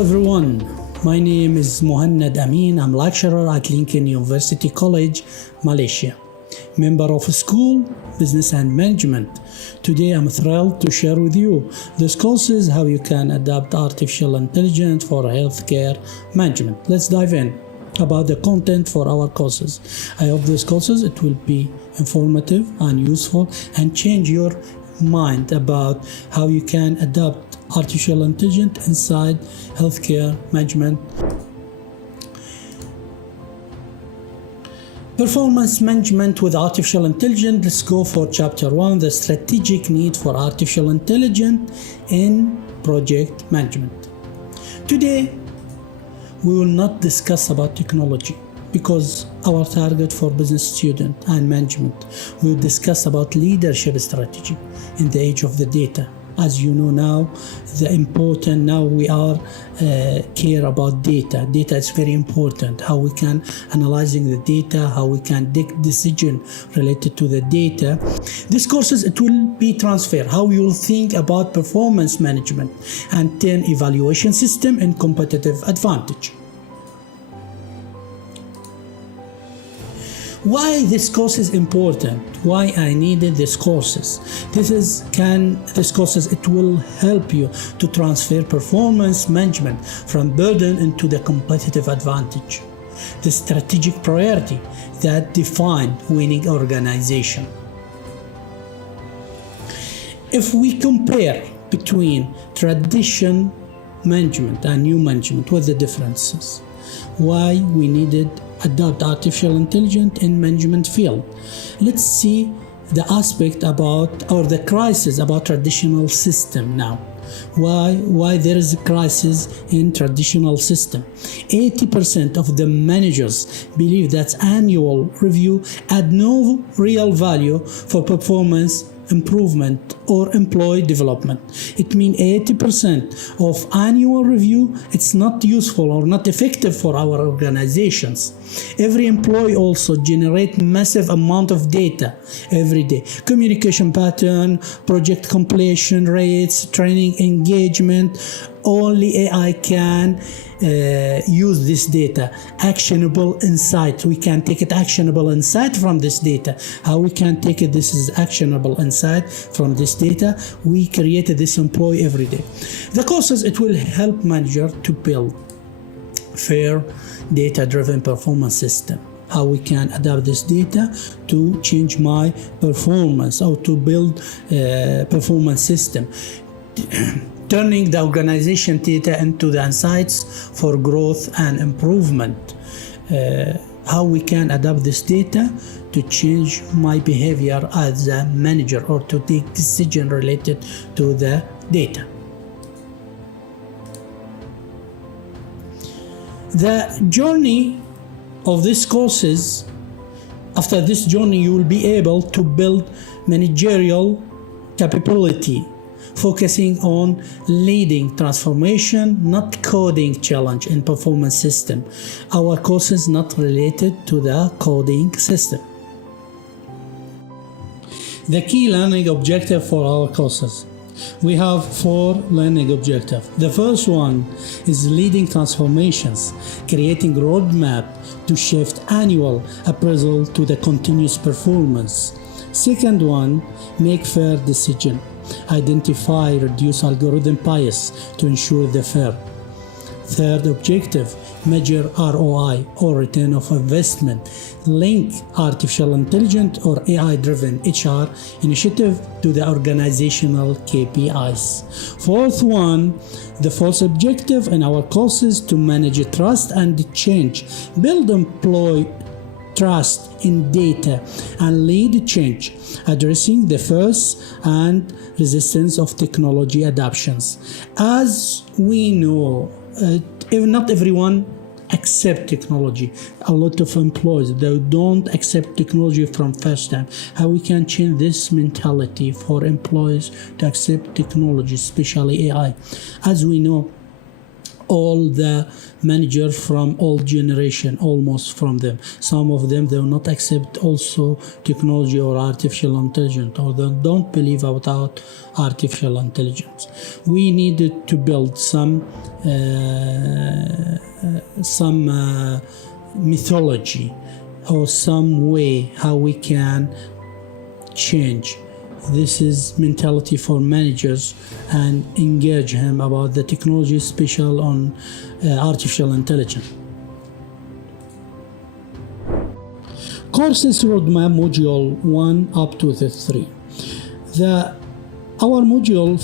Hello everyone, my name is Mohanad. I'm lecturer at Lincoln University College Malaysia, member of School Business and Management. Today I'm thrilled to share with you these courses, how you can adapt artificial intelligence for healthcare management. Let's dive in about the content for our courses. I hope these courses it will be informative and useful and change your mind about how you can adapt artificial intelligence inside healthcare management. Performance management with artificial intelligence. Let's go for chapter 1, the strategic need for artificial intelligence in project management. Today, we will not discuss about technology because our target for business student and management. We will discuss about leadership strategy in the age of the data. As you know now, we are care about data. Data is very important. How we can analyzing the data, how we can take decision related to the data. These courses it will be transferred. How you will think about performance management and 10 evaluation system and competitive advantage. Why this course is important? Why I needed these courses? These courses it will help you to transfer performance management from burden into the competitive advantage, the strategic priority that define winning organization. If we compare between traditional management and new management, what the differences? Why we needed adopt artificial intelligence in management field. Let's see the aspect about or the crisis about traditional system now. Why there is a crisis in traditional system? 80% of the managers believe that annual review add no real value for performance improvement or employee development. It means 80% of annual review it's not useful or not effective for our organizations. Every employee also generate massive amount of data every day. Communication pattern, project completion rates, training engagement. Only AI can use this data. Actionable insight. We can take it actionable insight from this data. How we can take it? This is actionable insight from this data. We created this employee every day. The courses it will help manager to build fair data-driven performance system. How we can adapt this data to change my performance or to build a performance system. Turning the organization data into the insights for growth and improvement. How we can adapt this data to change my behavior as a manager or to take decision related to the data. The journey of these courses, after this journey you will be able to build managerial capability, focusing on leading transformation, not coding challenge in performance system. Our course is not related to the coding system. The key learning objective for our courses. We have 4 learning objectives. The first one is leading transformations, creating roadmap to shift annual appraisal to the continuous performance. Second one, make fair decision. Identify, reduce algorithm bias to ensure the fair. Third objective, measure ROI or return of investment. Link artificial intelligence or AI-driven HR initiative to the organizational KPIs. Fourth one, the fourth objective in our courses to manage trust and change. Build employee trust in data and lead change, addressing the first and resistance of technology adoptions. As we know, not everyone accept technology. A lot of employees they don't accept technology from first time. How we can change this mentality for employees to accept technology, especially AI? As we know, all the managers from old generation, almost from them. Some of them, they will not accept also technology or artificial intelligence, or they don't believe about artificial intelligence. We needed to build some mythology or some way how we can change this is mentality for managers and engage him about the technology special on artificial intelligence. Courses roadmap module 1 up to the 3. Our module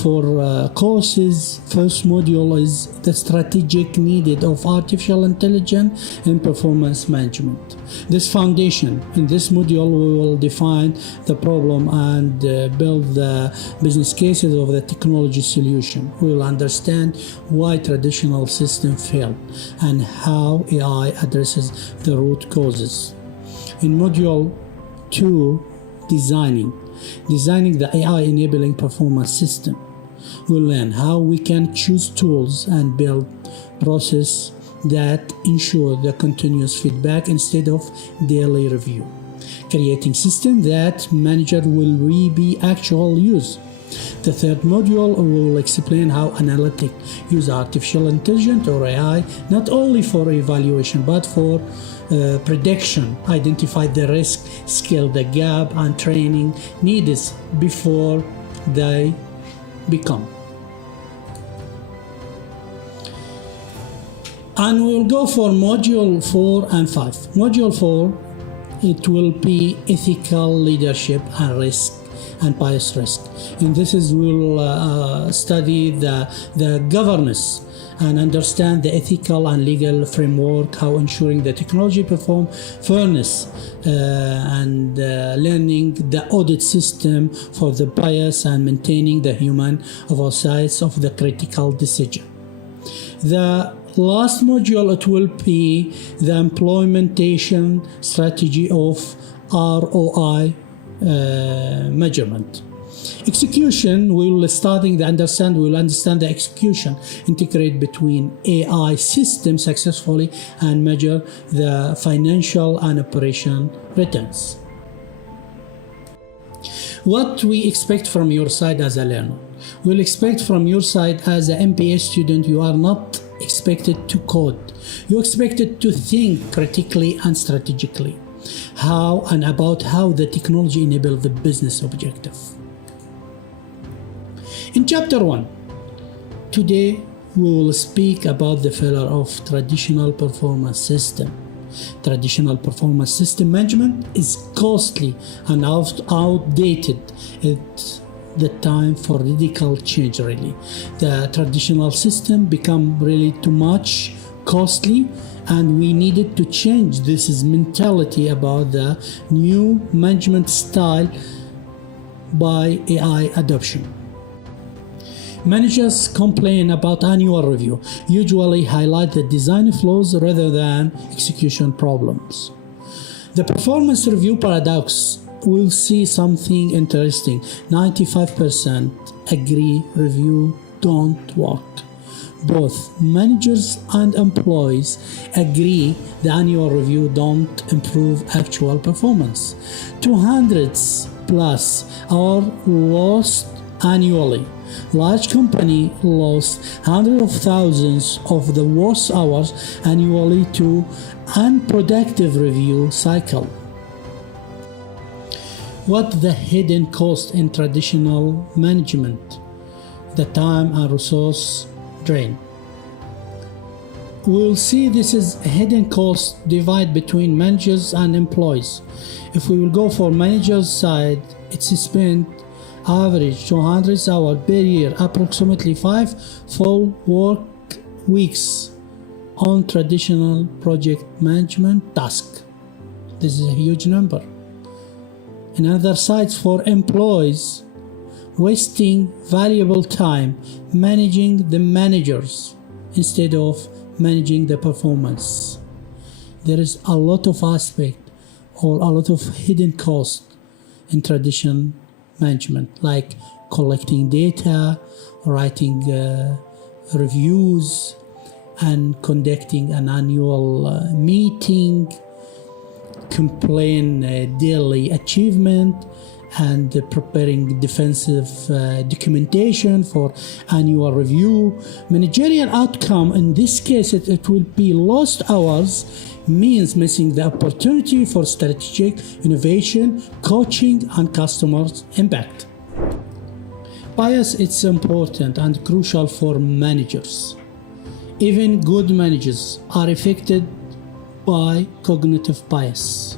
for courses, first module is the strategic needed of artificial intelligence and performance management. This foundation, in this module we will define the problem and build the business cases of the technology solution. We will understand why traditional systems fail and how AI addresses the root causes. In module 2, designing the AI enabling performance system. We'll learn how we can choose tools and build process that ensure the continuous feedback instead of daily review. Creating system that manager will be actual use. The third module will explain how analytic use artificial intelligence or AI not only for evaluation but for prediction, identify the risk, scale the gap, and training needed before they become. And we'll go for module 4 and 5. Module 4, it will be ethical leadership and risk and bias risk. And this is we'll study the governance and understand the ethical and legal framework, how ensuring the technology perform fairness and learning the audit system for the bias and maintaining the human oversight of the critical decision. The last module, it will be the implementation strategy of ROI measurement. Execution, we will understand the execution, integrate between AI systems successfully and measure the financial and operation returns. What we expect from your side as a learner? We'll expect from your side as an MBA student, you are not expected to code. You're expected to think critically and strategically. How and about how the technology enables the business objective. In chapter 1, today we will speak about the failure of traditional performance system. Traditional performance system management is costly and outdated at the time for radical change really. The traditional system become really too much costly and we needed to change this mentality about the new management style by AI adoption. Managers complain about annual review, usually highlight the design flaws rather than execution problems. The performance review paradox, we'll see something interesting. 95% agree review don't work. Both managers and employees agree the annual review don't improve actual performance. 200s plus are lost annually. Large company lost hundreds of thousands of the worst hours annually to unproductive review cycle. What the hidden cost in traditional management? The time and resource drain. We'll see this is a hidden cost divide between managers and employees. If we will go for managers side, it's spent average 200 hours per year, approximately 5 full work weeks on traditional project management task. This is a huge number. In other sides for employees, wasting valuable time managing the managers instead of managing the performance. There is a lot of aspect or a lot of hidden cost in traditional management, like collecting data, writing reviews and conducting an annual meeting, complain daily achievement, and preparing defensive documentation for annual review. Managerial outcome, in this case, it will be lost hours, means missing the opportunity for strategic innovation, coaching, and customers' impact. Bias, it's important and crucial for managers. Even good managers are affected by cognitive bias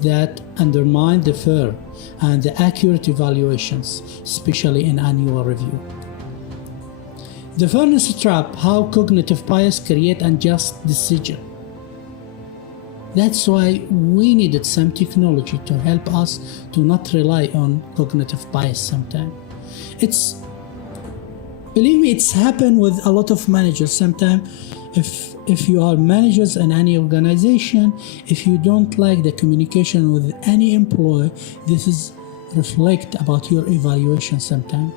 that undermine the fair and the accurate evaluations, especially in annual review. The fairness trap, how cognitive bias create unjust decision. That's why we needed some technology to help us to not rely on cognitive bias sometimes. Believe me, it's happened with a lot of managers sometimes. If you are managers in any organization, if you don't like the communication with any employee, this is reflect about your evaluation sometimes.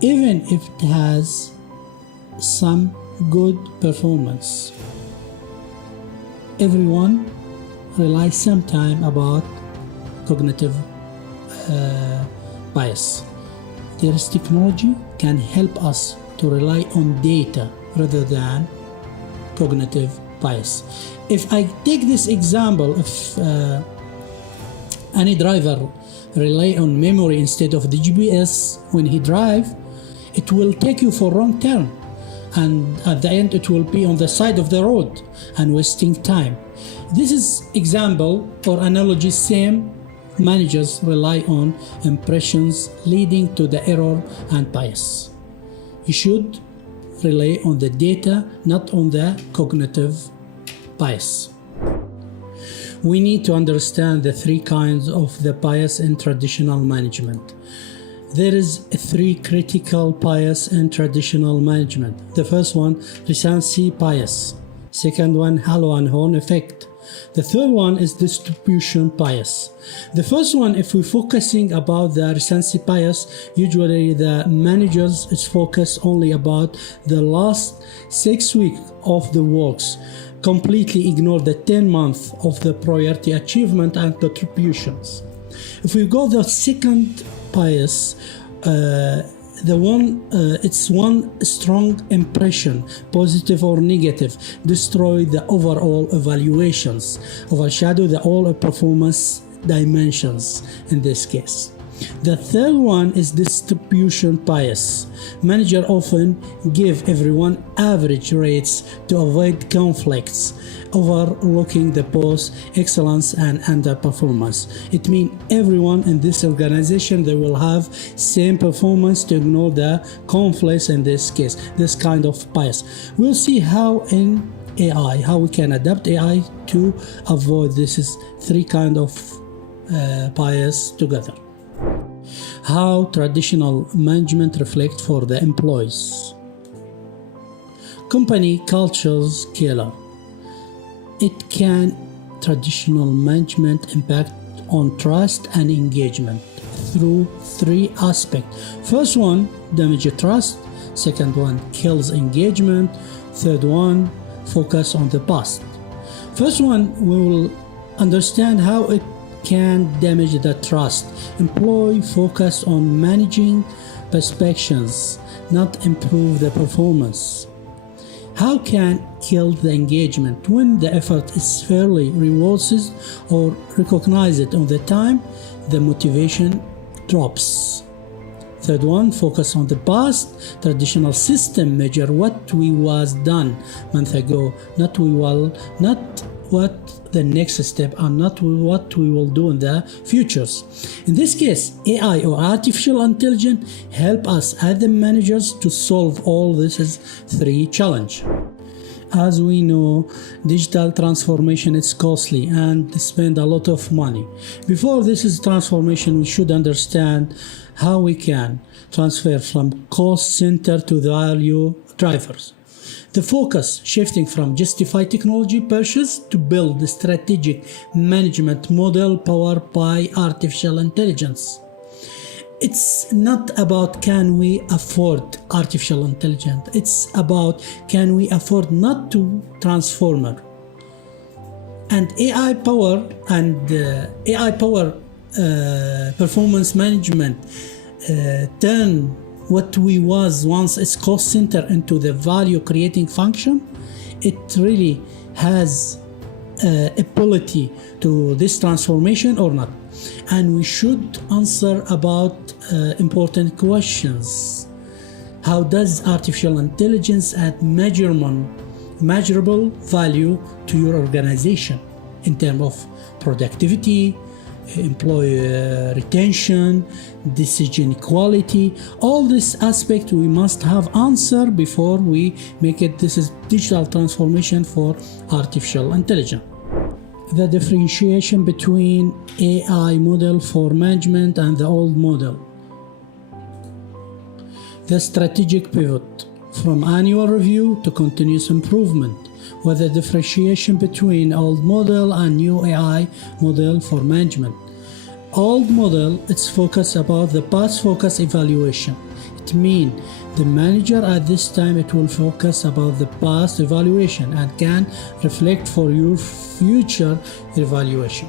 Even if it has some good performance, everyone relies sometime about cognitive bias. There is technology can help us to rely on data rather than cognitive bias. If I take this example, if any driver rely on memory instead of the GPS when he drive, it will take you for wrong turn, and at the end it will be on the side of the road and wasting time. This is example or analogy. Same managers rely on impressions leading to the error and bias. You should rely on the data, not on the cognitive bias. We need to understand the three kinds of the bias in traditional management. There is three critical bias in traditional management. The first one, recency bias. Second one, halo and horn effect. The third one is distribution bias. The first one, if we're focusing about the recency bias, usually the managers is focused only about the last 6 weeks of the works, completely ignore the 10 months of the priority achievement and contributions. If we go the second bias, it's one strong impression, positive or negative, destroy the overall evaluations, overshadow the all performance dimensions in this case. The third one is distribution bias. Manager often give everyone average rates to avoid conflicts, overlooking the both excellence and underperformance. It means everyone in this organization, they will have same performance to ignore the conflicts in this case, this kind of bias. We'll see how in AI, how we can adapt AI to avoid this is three kind of bias together. How traditional management reflect for the employees. Company culture's killer. Traditional management impact on trust and engagement through three aspects. First one, damage trust. Second one, kills engagement. Third one, focus on the past. First one, we will understand how it can damage the trust. Employee focus on managing perceptions, not improve the performance. How can kill the engagement? When the effort is fairly rewarded or recognized on the time, the motivation drops. Third one, focus on the past. Traditional system measure what we was done month ago, not what the next step and not what we will do in the futures. In this case, AI or artificial intelligence help us as the managers to solve all these three challenges. As we know, digital transformation is costly and spend a lot of money. Before this is transformation, we should understand how we can transfer from cost center to the value drivers. The focus shifting from justified technology purchase to build the strategic management model powered by artificial intelligence. it's not about can we afford artificial intelligence. It's about can we afford not to transform it. And AI power performance management turn what we was once as cost center into the value creating function. It really has ability to this transformation or not. And we should answer about important questions. How does artificial intelligence add measurable value to your organization in terms of productivity, employee retention, decision quality? All this aspect we must have answer before we make it. This is digital transformation for artificial intelligence. The differentiation between AI model for management and the old model. The strategic pivot from annual review to continuous improvement, with the differentiation between old model and new AI model for management. Old model, it's focused about the past focus evaluation. It means the manager at this time it will focus about the past evaluation and can reflect for your future evaluation.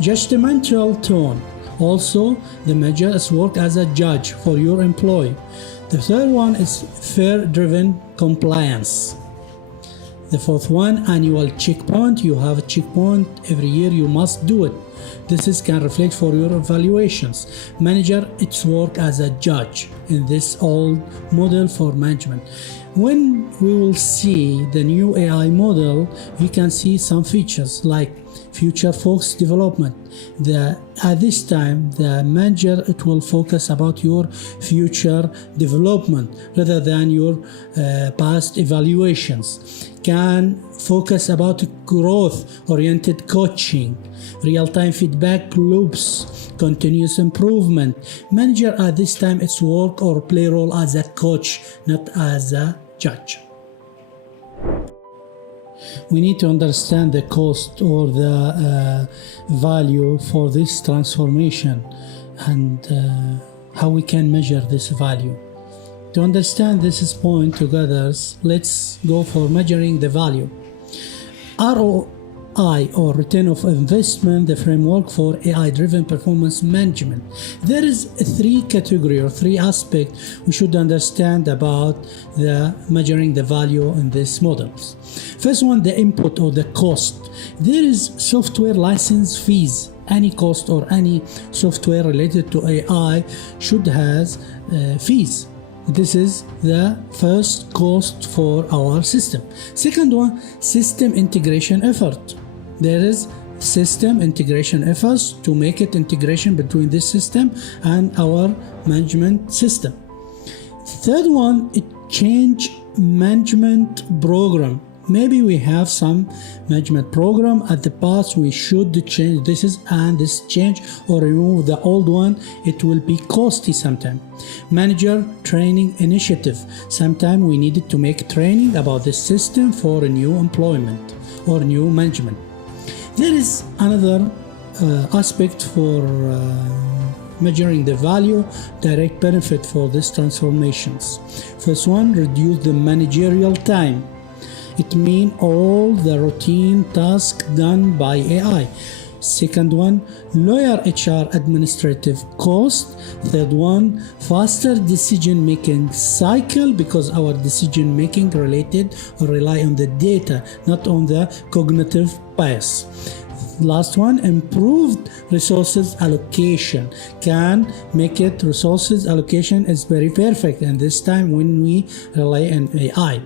Judgmental tone. Also, the manager is work as a judge for your employee. The third one is fear-driven compliance. The fourth one, annual checkpoint. You have a checkpoint every year, you must do it. This can reflect for your evaluations. Manager, it's work as a judge in this old model for management. When we will see the new AI model, we can see some features like future focused development. At this time, the manager, it will focus about your future development rather than your past evaluations. Can focus about growth-oriented coaching, real-time feedback loops, continuous improvement. Manager at this time, it's work or play role as a coach, not as a judge. We need to understand the cost or the value for this transformation and how we can measure this value. To understand this point together, let's go for measuring the value. ROI or return of investment, the framework for AI-driven performance management. There is three categories or three aspects we should understand about the measuring the value in these models. First one, the input or the cost. There is software license fees. Any cost or any software related to AI should has fees. This is the first cost for our system. Second one, system integration effort. There is system integration efforts to make it integration between this system and our management system. Third one, it change management program. Maybe we have some management program at the past, we should change this change or remove the old one. It will be costly sometime. Manager training initiative. Sometime we needed to make training about this system for a new employment or new management. There is another aspect for measuring the value, direct benefit for these transformations. First one, reduce the managerial time. It means all the routine tasks done by AI. Second one, lower HR administrative cost. Third one, faster decision making cycle because our decision making related or rely on the data, not on the cognitive bias. Last one, improved resources allocation. Can make it resources allocation is very perfect, and this time when we rely on AI.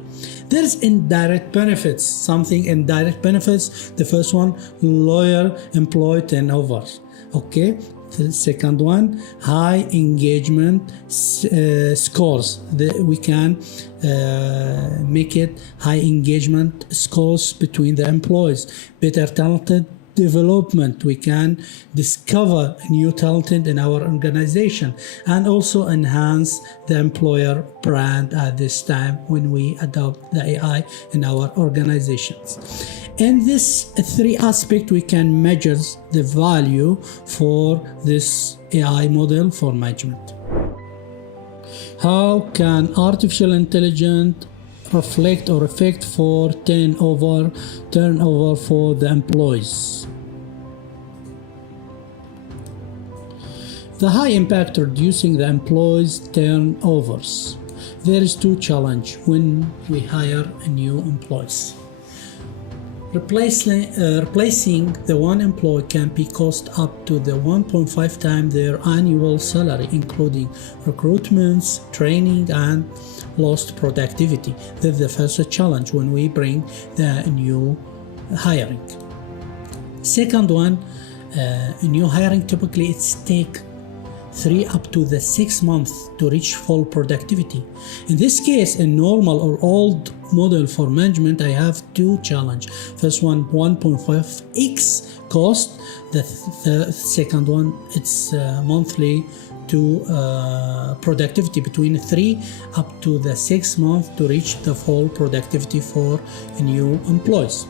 There's indirect benefits, something indirect benefits. The first one, lower employee turnover. Okay. The second one, high engagement scores. We can make it high engagement scores between the employees. Better talented development. We can discover new talent in our organization and also enhance the employer brand at this time when we adopt the AI in our organizations. In this three aspects, we can measure the value for this AI model for management. How can artificial intelligence reflect or affect for turnover for the employees? The high impact reducing the employees' turnovers. There is two challenges when we hire new employees. Replacing the one employee can be cost up to the 1.5 times their annual salary, including recruitments, training, and lost productivity. That's the first challenge when we bring the new hiring. Second one, new hiring typically it's take 3 up to the 6 months to reach full productivity. In this case, in normal or old model for management, I have two challenges. First one, 1.5x cost. The second one, it's monthly to productivity between 3 up to the 6 months to reach the full productivity for new employees.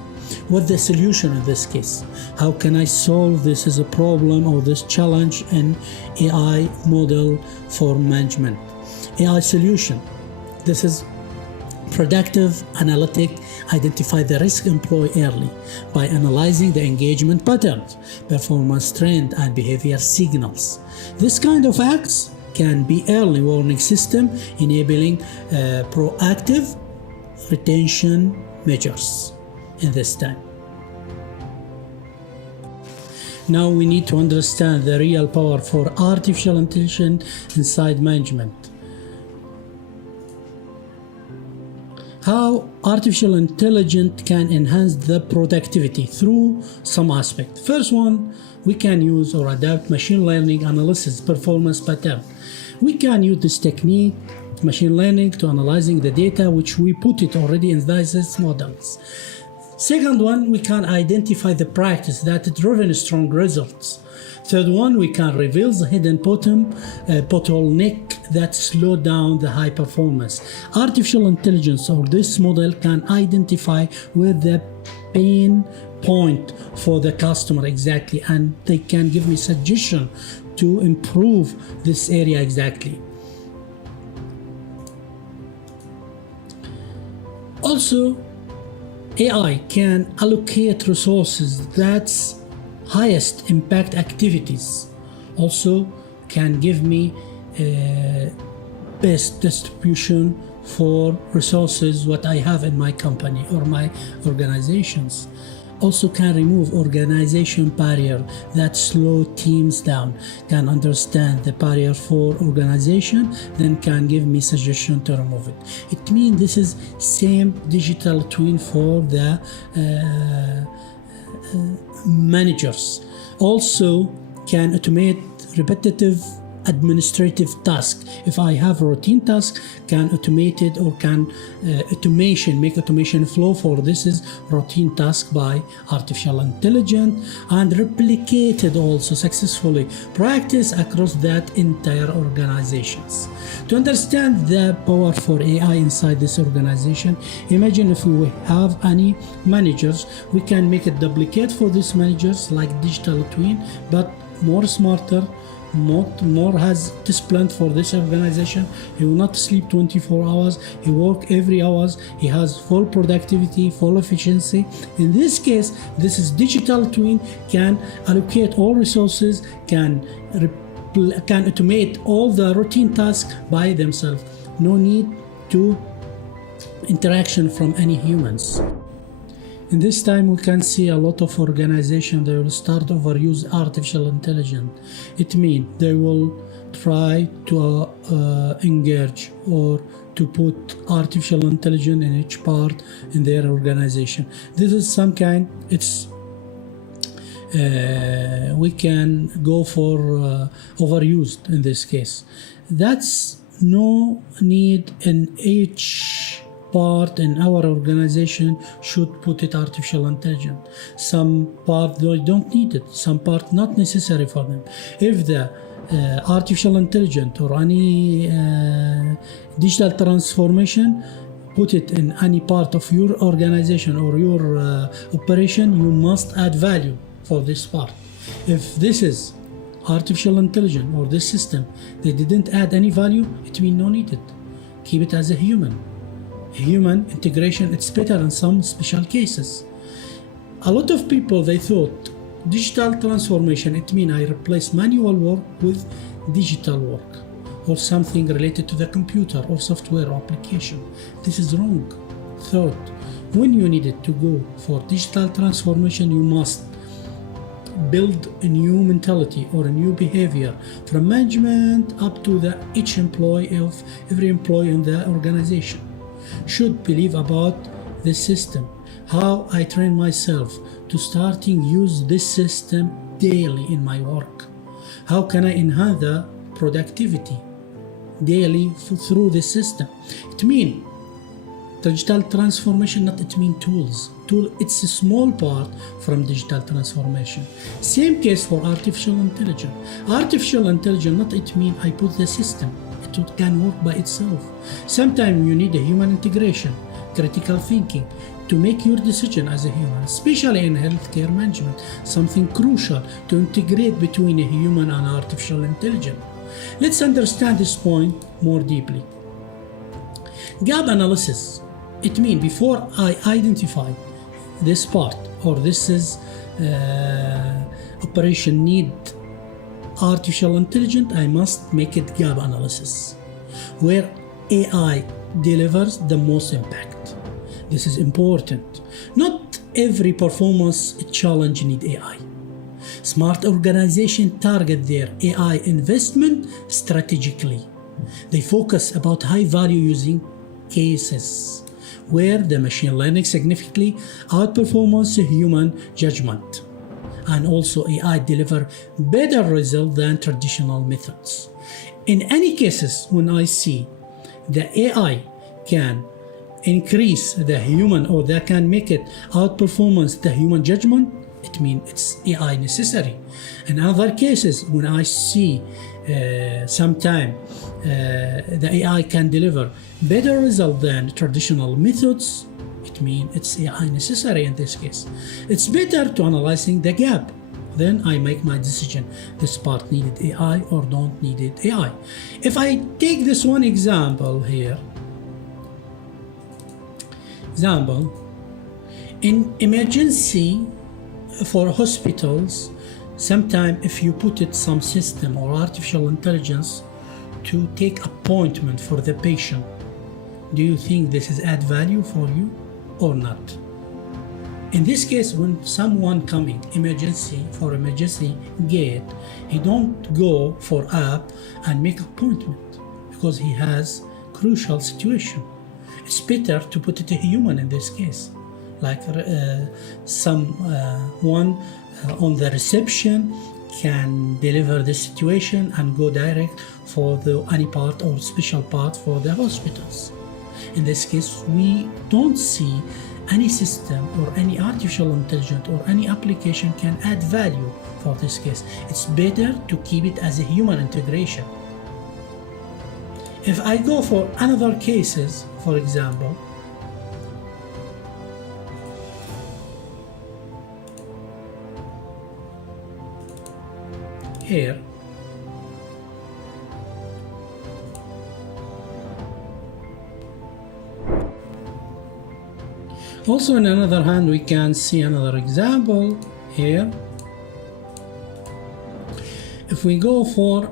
What's the solution in this case? How can I solve this as a problem or this challenge in AI model for management? AI solution. This is predictive analytic, identify the risk employee early by analyzing the engagement patterns, performance trend, and behavior signals. This kind of acts can be early warning system enabling proactive retention measures in this time. Now we need to understand the real power for artificial intelligence inside management. How artificial intelligence can enhance the productivity through some aspect. First one, we can use or adapt machine learning analysis performance pattern. We can use this technique, machine learning, to analyzing the data which we put it already in these models. Second one, we can identify the practice that driven strong results. Third one, we can reveal the hidden bottleneck that slow down the high performance. Artificial intelligence or this model can identify where the pain point for the customer exactly, and they can give me suggestion to improve this area exactly. Also, AI can allocate resources that's highest impact activities. Also can give me best distribution for resources what I have in my company or my organizations. Also can remove organization barrier that slow teams down, can understand the barrier for organization, then can give me suggestion to remove it. It means this is same digital twin for the managers. Also can automate repetitive administrative task. If I have a routine task, can automate it or can make automation flow for this is routine task by artificial intelligence and replicated also successfully practice across that entire organizations. To understand the power for AI inside this organization, imagine if we have any managers, we can make a duplicate for these managers like digital twin, but more smarter, more has discipline for this organization. He will not sleep 24 hours. He work every hours. He has full productivity, full efficiency. In this case, this is digital twin can allocate all resources, can automate all the routine tasks by themselves. No need to interaction from any humans. In this time, we can see a lot of organizations, they will start overuse artificial intelligence. It means they will try to engage or to put artificial intelligence in each part in their organization. This is some kind, we can go for overused in this case. That's no need in each part in our organization should put it artificial intelligence. Some part they don't need it, some part not necessary for them. If the artificial intelligence or any digital transformation, put it in any part of your organization or your operation, you must add value for this part. If this is artificial intelligence or this system, they didn't add any value, it means no needed. Keep it as a human. Human integration, it's better in some special cases. A lot of people, they thought digital transformation, it means I replace manual work with digital work or something related to the computer or software or application. This is wrong thought. When you needed to go for digital transformation, you must build a new mentality or a new behavior from management up to the each employee of every employee in the organization should believe about the system, how I train myself to starting use this system daily in my work. How can I enhance the productivity daily through the system? It means digital transformation, not it means tools. Tool, it's a small part from digital transformation. Same case for artificial intelligence. Artificial intelligence, not it means I put the system. It can work by itself. Sometimes you need a human integration, critical thinking to make your decision as a human, especially in healthcare management, something crucial to integrate between a human and artificial intelligence. Let's understand this point more deeply. Gap analysis. It means before I identify this part or this is operation need artificial intelligence, I must make it gap analysis where AI delivers the most impact. This is important. Not every performance challenge need AI. Smart organizations target their AI investment strategically. They focus about high value using cases where the machine learning significantly outperforms human judgment. And also AI deliver better results than traditional methods. In any cases, when I see the AI can increase the human or that can make it outperformance the human judgment, it means it's AI necessary. In other cases, when I see sometime the AI can deliver better result than traditional methods, it means it's AI necessary in this case. It's better to analyzing the gap. Then I make my decision. This part needed AI or don't need it AI. If I take this one example here, in emergency for hospitals, sometimes if you put it some system or artificial intelligence to take appointment for the patient, do you think this is add value for you or not? In this case, when someone coming emergency gate, he don't go for app and make appointment because he has crucial situation. It's better to put it a human in this case, like someone on the reception can deliver the situation and go direct for any part or special part for the hospitals. In this case, we don't see any system or any artificial intelligence or any application can add value for this case. It's better to keep it as a human integration. If I go for another cases, for example, here, also on another hand, we can see another example here. If we go for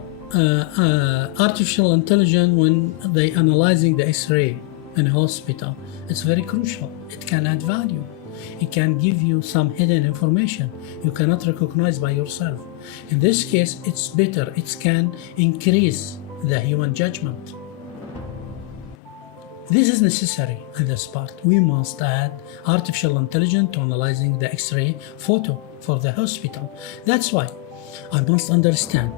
artificial intelligence when they analyzing the X-ray in a hospital, it's very crucial. It can add value. It can give you some hidden information you cannot recognize by yourself. In this case, it's better. It can increase the human judgment. This is necessary in this part. We must add artificial intelligence to analyzing the X-ray photo for the hospital. That's why I must understand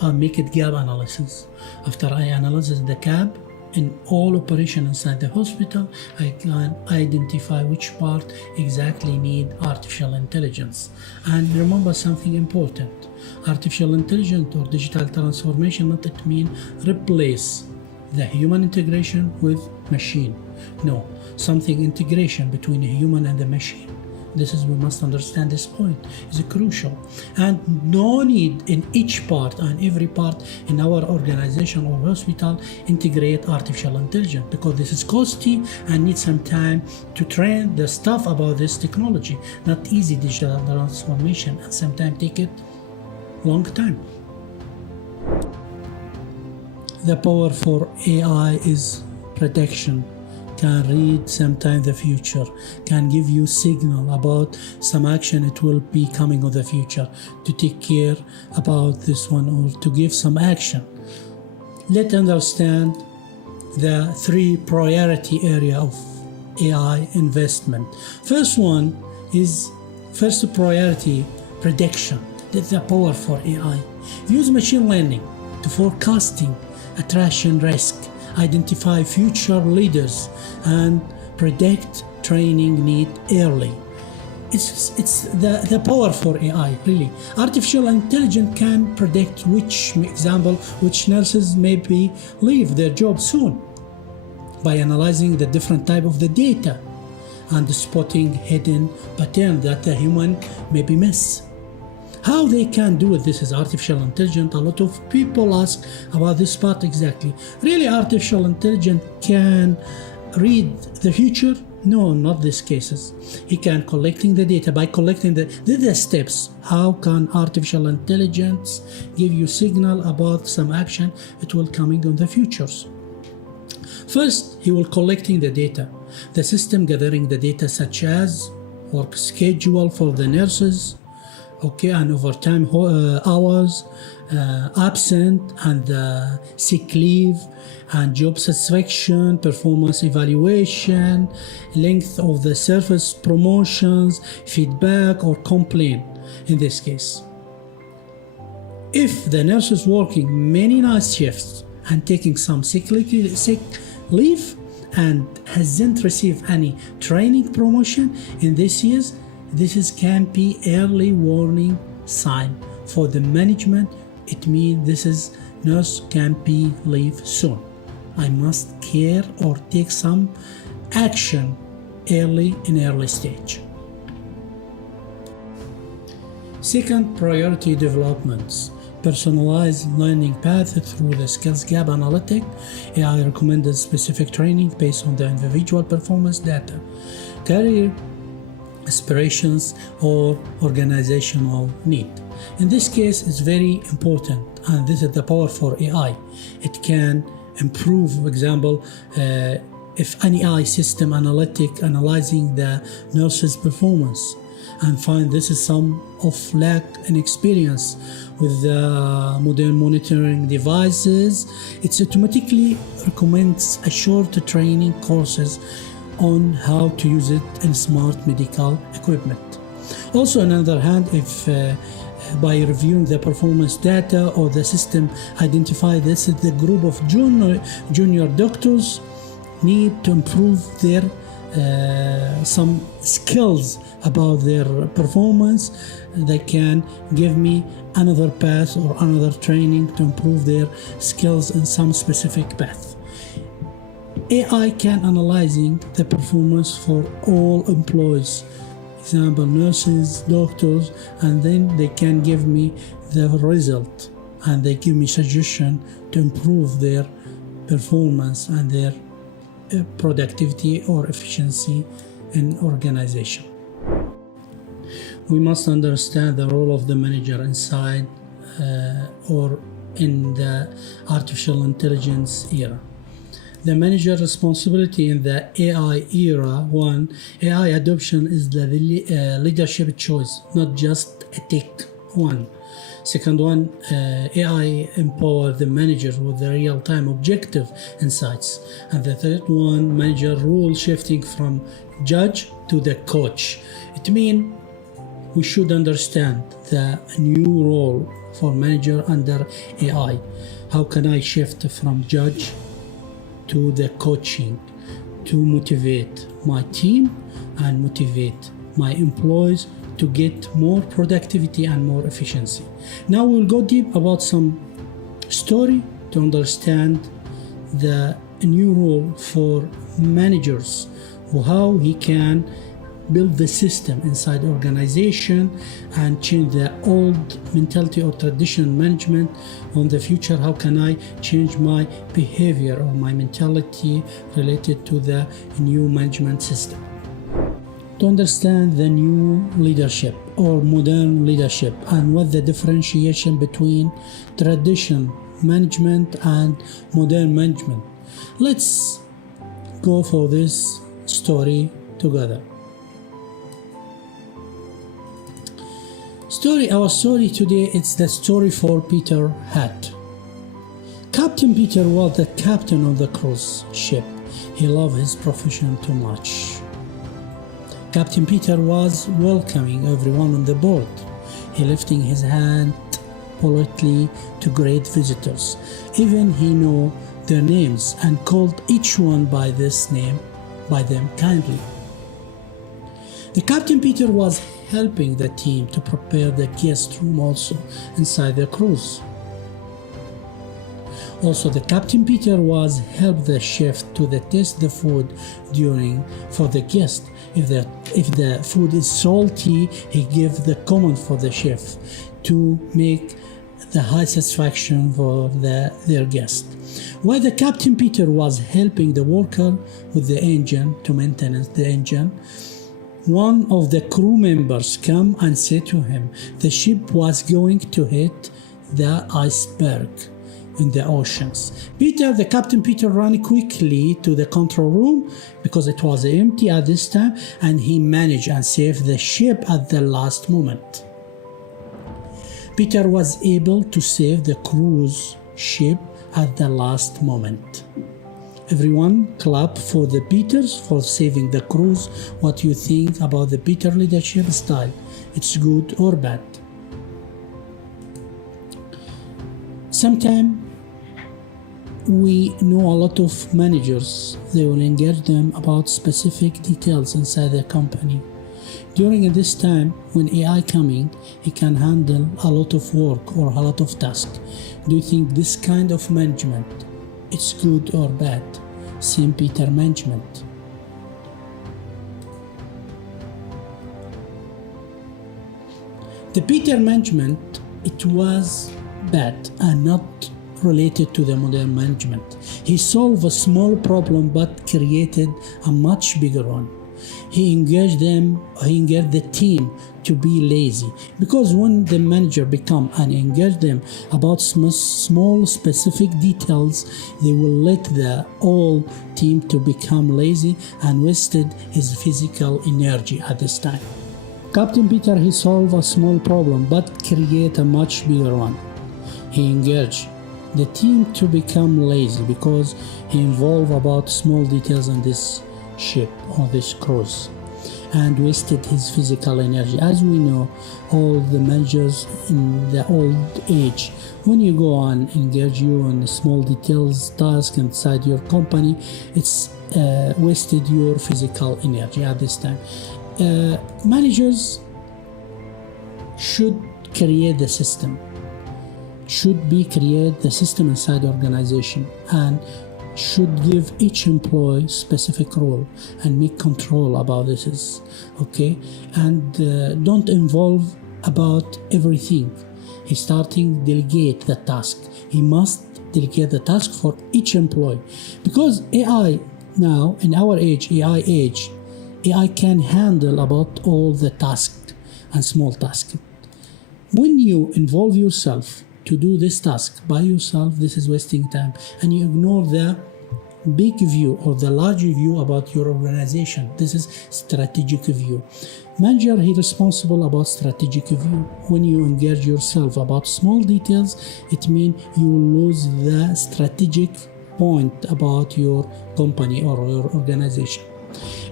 and make it gap analysis. After I analyze the gap in all operation inside the hospital, I can identify which part exactly need artificial intelligence. And remember something important. Artificial intelligence or digital transformation, not it mean replace the human integration with machine. No, something integration between a human and the machine. We must understand this point. It's crucial. And no need in each part and every part in our organization or hospital integrate artificial intelligence, because this is costly and needs some time to train the staff about this technology. Not easy digital transformation, and sometimes take it long time. The power for AI is prediction. Can read sometime the future, can give you signal about some action it will be coming in the future, to take care about this one or to give some action. Let's understand the 3 priority area of AI investment. First priority, prediction. That's the power for AI. Use machine learning to forecasting attrition risk, identify future leaders, and predict training need early. It's the power for AI, really. Artificial intelligence can predict which nurses maybe leave their job soon by analyzing the different type of the data and spotting hidden patterns that the human maybe miss. How they can do it? This is artificial intelligence. A lot of people ask about this part exactly. Really, artificial intelligence can read the future? No, not these cases. He can collecting the data. By collecting the steps, how can artificial intelligence give you signal about some action it will coming in the futures? First, he will collecting the data. The system gathering the data such as work schedule for the nurses, and overtime hours, absent and sick leave, and job satisfaction, performance evaluation, length of the service promotions, feedback or complaint in this case. If the nurse is working many night shifts and taking some sick leave and hasn't received any training promotion in this year, this can be early warning sign for the management. It means this nurse can be leave soon. I must care or take some action early stage. Second, priority developments. Personalized learning path through the skills gap analytic. AI recommended specific training based on the individual performance data, career aspirations or organizational need. In this case, it's very important, and this is the power for AI. It can improve, for example, if an AI system analyzing the nurse's performance and find this is some of lack in experience with the modern monitoring devices, it automatically recommends a short training courses on how to use it in smart medical equipment. Also, on the other hand, if by reviewing the performance data or the system identify this is the group of junior doctors need to improve their some skills about their performance, they can give me another path or another training to improve their skills in some specific path. AI can analyzing the performance for all employees, example nurses, doctors, and then they can give me the result and they give me suggestion to improve their performance and their productivity or efficiency in organization. We must understand the role of the manager inside or in the artificial intelligence era. The manager responsibility in the AI era. 1. AI adoption is the leadership choice, not just a tech one. Second one, AI empower the manager with the real-time objective insights. And the third one, manager role shifting from judge to the coach. It means we should understand the new role for manager under AI. How can I shift from judge to the coaching to motivate my team and motivate my employees to get more productivity and more efficiency. Now we'll go deep about some story to understand the new role for managers, how he can build the system inside organization and change the old mentality or traditional management on the future. How can I change my behavior or my mentality related to the new management system? To understand the new leadership or modern leadership and what the differentiation between traditional management and modern management, let's go for this story together. Our story today, it's the story for Peter Hat. Captain Peter was the captain of the cruise ship. He loved his profession too much. Captain Peter was welcoming everyone on the board. He lifting his hand politely to great visitors. Even he knew their names and called each one by this name by them kindly. The Captain Peter was helping the team to prepare the guest room also inside the cruise. Also, the Captain Peter was help the chef to taste the food for the guest. If the food is salty, he give the command for the chef to make the high satisfaction for their guest. While the Captain Peter was helping the worker with the engine to maintain the engine, one of the crew members come and said to him, the ship was going to hit the iceberg in the oceans. The Captain Peter ran quickly to the control room because it was empty at this time, and he managed and saved the ship at the last moment. Peter was able to save the cruise ship at the last moment. Everyone clap for the Peters for saving the cruise. What do you think about the Peter leadership style? It's good or bad? Sometimes we know a lot of managers, they will engage them about specific details inside their company. During this time, when AI coming, he can handle a lot of work or a lot of tasks. Do you think this kind of management, it's good or bad? Same Peter management. The Peter management, it was bad and not related to the modern management. He solved a small problem but created a much bigger one. He engaged the team to be lazy, because when the manager become and engage them about small specific details, they will let the whole team to become lazy and wasted his physical energy at this time. Captain Peter, he solved a small problem but create a much bigger one. He engaged the team to become lazy because he involved about small details on this ship or this cruise and wasted his physical energy. As we know, all the managers in the old age, when you go on engage you on small details task inside your company, it's wasted your physical energy at this time. Managers should create the system, create the system inside the organization, and should give each employee specific role and make control about this, okay? And don't involve about everything. He's starting delegate the task. He must delegate the task for each employee, because AI now in our age, AI can handle about all the tasks and small tasks. When you involve yourself to do this task by yourself, this is wasting time, and you ignore the big view or the large view about your organization. This is strategic view. Manager, he responsible about strategic view. When you engage yourself about small details, it means you lose the strategic point about your company or your organization.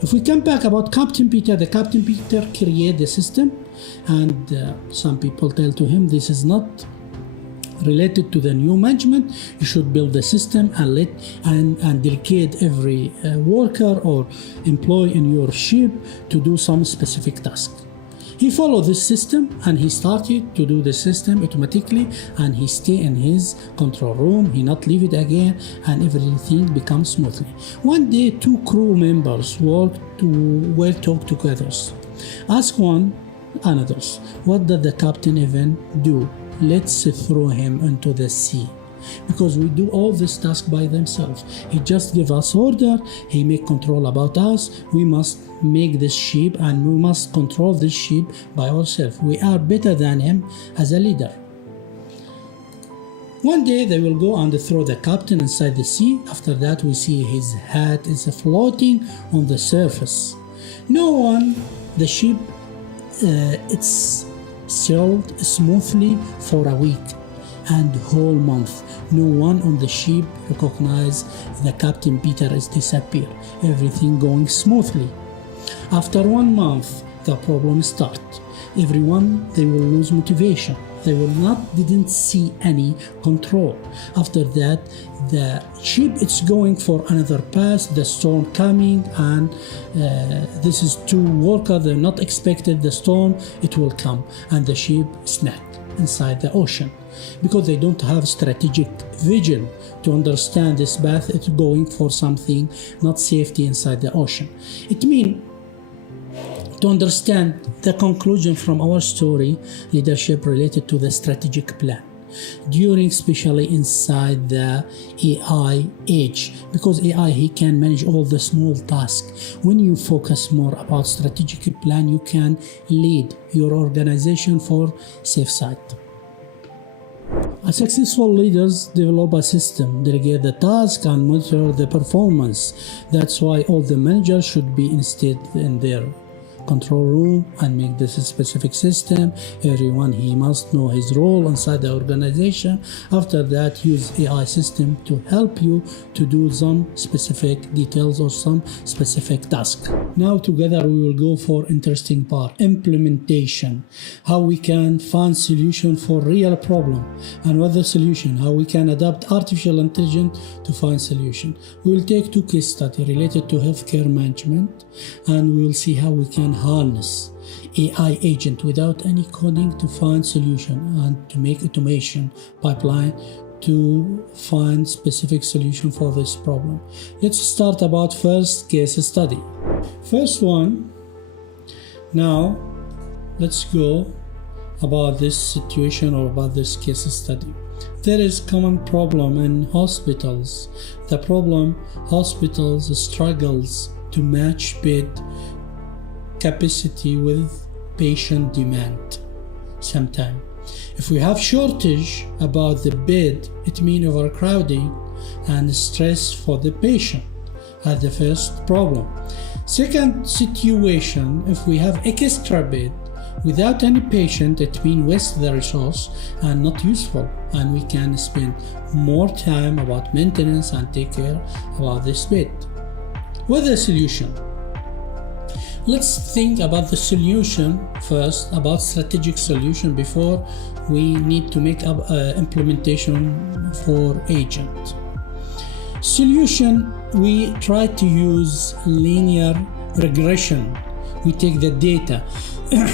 If we come back about Captain Peter, the Captain Peter create the system, and some people tell to him this is not related to the new management. You should build the system and delegate every worker or employee in your ship to do some specific task. He followed this system and he started to do the system automatically, and he stay in his control room, he not leave it again, and everything becomes smoothly. One day, two crew members were talk together. Ask one another, what did the captain even do? Let's throw him into the sea. Because we do all this task by themselves. He just give us order, he make control about us. We must make this ship and we must control this ship by ourselves. We are better than him as a leader. One day they will go and throw the captain inside the sea. After that we see his hat is floating on the surface. The ship it's sailed smoothly for a week and whole month. No one on the ship recognized the Captain Peter is disappeared. Everything going smoothly. After 1 month, the problem start. Everyone, they will lose motivation. Didn't see any control. After that, the ship it's going for another pass, the storm coming, and this is two workers, they're not expected the storm, it will come, and the ship smacked inside the ocean. Because they don't have strategic vision to understand this path, it's going for something, not safety inside the ocean. It means to understand the conclusion from our story, leadership related to the strategic plan. Especially inside the AI age, because AI, he can manage all the small tasks. When you focus more about strategic plan, you can lead your organization for safe side. A successful leaders develop a system, delegate the task, and monitor the performance. That's why all the managers should be instead in their control room and make this a specific system. Everyone, he must know his role inside the organization. After that, use AI system to help you to do some specific details or some specific task. Now together we will go for interesting part, implementation. How we can find solution for real problem, and what the solution, how we can adapt artificial intelligence to find solution. We will take 2 case studies related to healthcare management, and we will see how we can harness AI agent without any coding to find solution and to make automation pipeline to find specific solution for this problem. Let's start about first case study. First one, now let's go about this situation or about this case study. There is common problem in hospitals. The problem, hospitals struggles to match bed capacity with patient demand. Sometimes if we have shortage about the bed, it means overcrowding and stress for the patient as the first problem. Second situation, if we have extra bed without any patient, it means waste the resource and not useful, and we can spend more time about maintenance and take care about this bed. What's the solution? Let's think about the solution first, about strategic solution before we need to make implementation for agent. Solution, we try to use linear regression. We take the data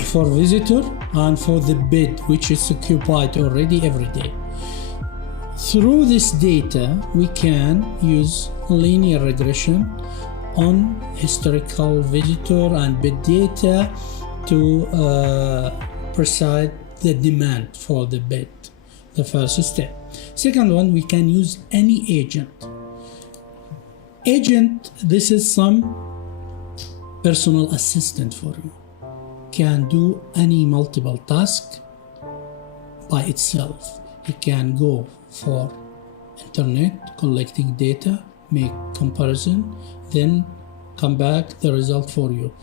for visitor and for the bed which is occupied already every day. Through this data, we can use linear regression on historical visitor and bed data to precise the demand for the bed, the first step. Second one, we can use any agent. Agent, this is some personal assistant for you. Can do any multiple task by itself. It can go for internet, collecting data, make comparison, then come back the result for you.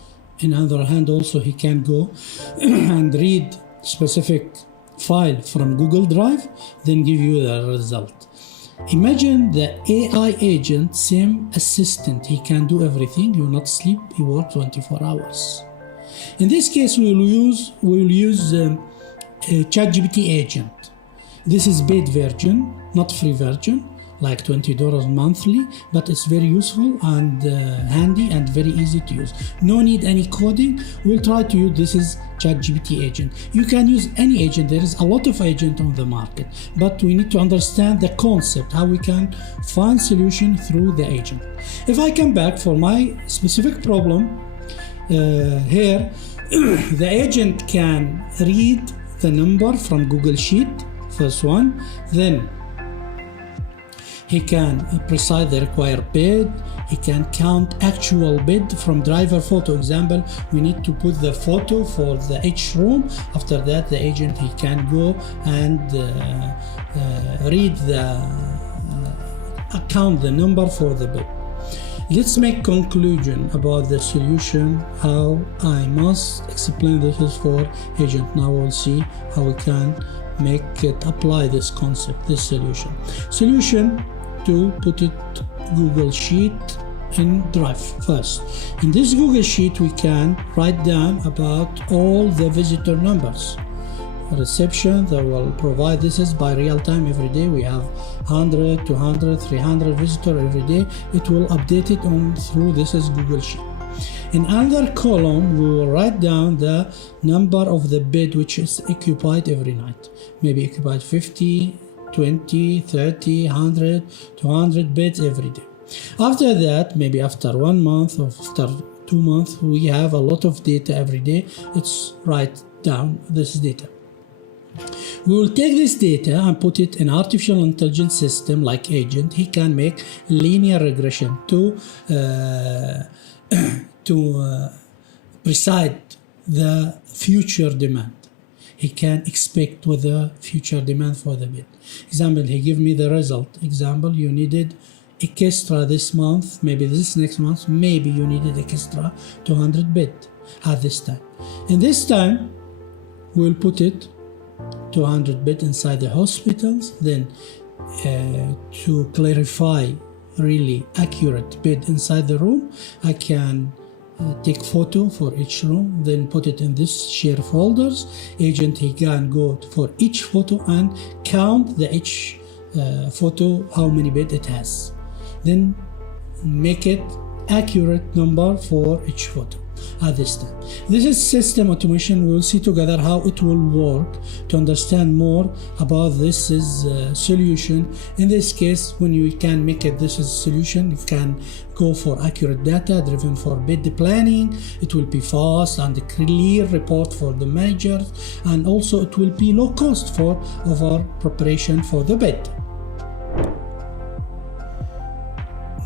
On other hand, also he can go and read specific file from Google Drive, then give you the result. Imagine the AI agent, same assistant. He can do everything. He will not sleep. He works 24 hours. In this case, we will use a ChatGPT agent. This is paid version, not free version, like $20 monthly, but it's very useful and handy and very easy to use. No need any coding. We'll try to use this is ChatGPT agent. You can use any agent. There is a lot of agent on the market, but we need to understand the concept, how we can find solution through the agent. If I come back for my specific problem, here the agent can read the number from Google Sheet, first one, then he can precise the required bed. He can count actual bed from driver photo. Example, we need to put the photo for each room. After that, the agent, he can go and read count the number for the bed. Let's make conclusion about the solution, how I must explain this is for agent. Now we'll see how we can make it apply this concept, this solution to put it Google Sheet in Drive. First, in this Google Sheet we can write down about all the visitor numbers. Reception that will provide, this is by real time every day. We have 100, 200, 300 visitors every day. It will update it on through this is Google Sheet. In another column, we will write down the number of the bed which is occupied every night. Maybe occupied 50, 20, 30, 100, 200 beds every day. After that, maybe after 1 month or after 2 months, we have a lot of data every day. It's write down this data. We will take this data and put it in artificial intelligence system like agent. He can make linear regression to precise the future demand. He can expect what the future demand for the bed. Example, he give me the result. Example, you needed extra this month, maybe this next month, maybe you needed extra 200 bed at this time. In this time, we'll put it 200 bed inside the hospitals. Then to clarify really accurate bed inside the room, I can take photo for each room, then put it in this share folders. Agent, he can go for each photo and count the each photo how many bed it has, then make it accurate number for each photo at this time. This is system automation. We'll see together how it will work to understand more about this is solution. In this case, when you can make it this is solution, you can go for accurate data driven for bed planning. It will be fast and clear report for the managers, and also it will be low cost for our preparation for the bed.